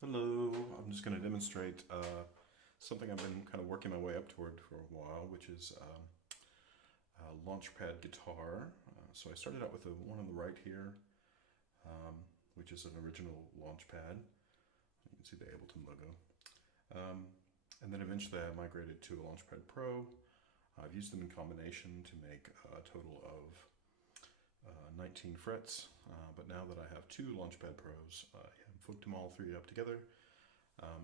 Hello, I'm just going to demonstrate something I've been kind of working my way up toward for a while, which is a Launchpad guitar. So I started out with the one on the right here, which is an original Launchpad. You can see the Ableton logo. And then eventually I migrated to a Launchpad Pro. I've used them in combination to make a total of 19 frets, but now that I have two Launchpad Pros, I have hooked them all three up together,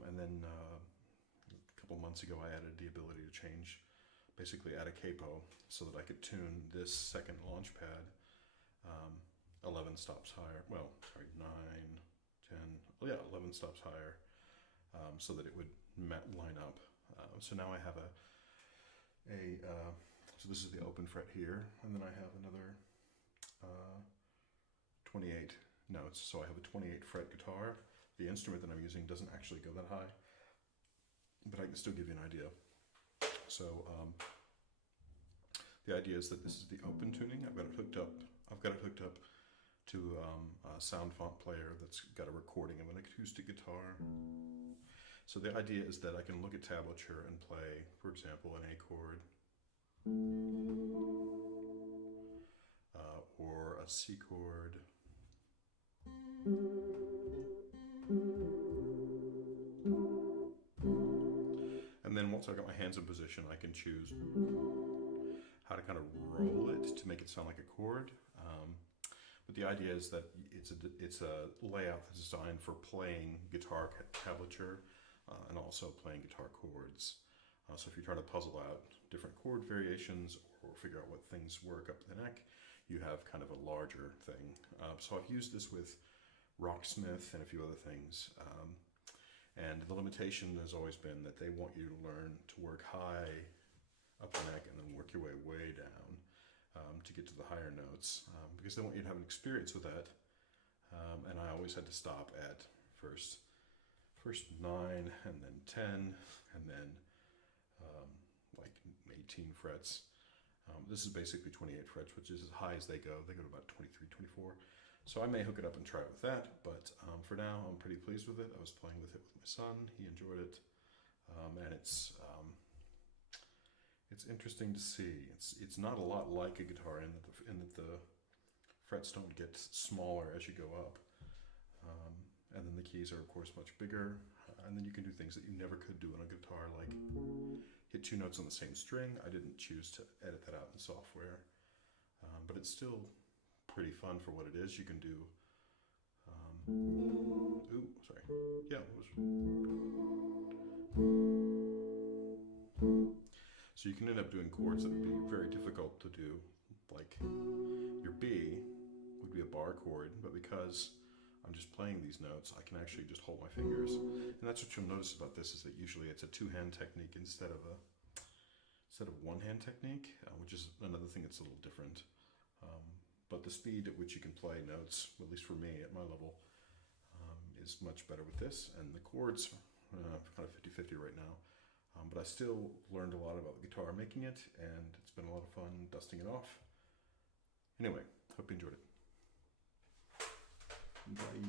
and then a couple months ago I added the ability to change, basically add a capo, so that I could tune this second Launchpad 11 stops higher, well, sorry, 9, 10, oh yeah, 11 stops higher, so that it would line up. So now I have so this is the open fret here, and then I have another 28 notes, so I have a 28 fret guitar. The instrument that I'm using doesn't actually go that high, but I can still give you an idea. So the idea is that this is the open tuning. I've got it hooked up to a sound font player that's got a recording of an acoustic guitar. So the idea is that I can look at tablature and play, for example, an A chord, or a C chord, and then once I've got my hands in position, I can choose how to kind of roll it to make it sound like a chord. But the idea is that it's a layout that's designed for playing guitar tablature and also playing guitar chords. So if you're trying to puzzle out different chord variations or figure out what things work up the neck, you have kind of a larger thing. So I've used this with Rocksmith and a few other things. And the limitation has always been that they want you to learn to work high up the neck and then work your way down to get to the higher notes, because they want you to have an experience with that. And I always had to stop at first 9 and then 10 and then like 18 frets. This is basically 28 frets, which is as high as they go. They go to about 23, 24. So I may hook it up and try it with that, but for now I'm pretty pleased with it. I was playing with it with my son. He enjoyed it, and it's interesting to see. It's not a lot like a guitar in that the frets don't get smaller as you go up, and then the keys are of course much bigger, and then you can do things that you never could do on a guitar, like hit two notes on the same string. I didn't choose to edit that out in software, but it's still pretty fun for what it is. You can do, ooh, sorry, yeah, so you can end up doing chords that would be very difficult to do, like your B would be a bar chord, but because I'm just playing these notes, I can actually just hold my fingers. And that's what you'll notice about this, is that usually it's a two-hand technique instead of one-hand technique, which is another thing that's a little different. But the speed at which you can play notes, at least for me at my level, is much better with this. And the chords, kind of 50-50 right now. But I still learned a lot about the guitar making it, and it's been a lot of fun dusting it off. Anyway, hope you enjoyed it. Bye.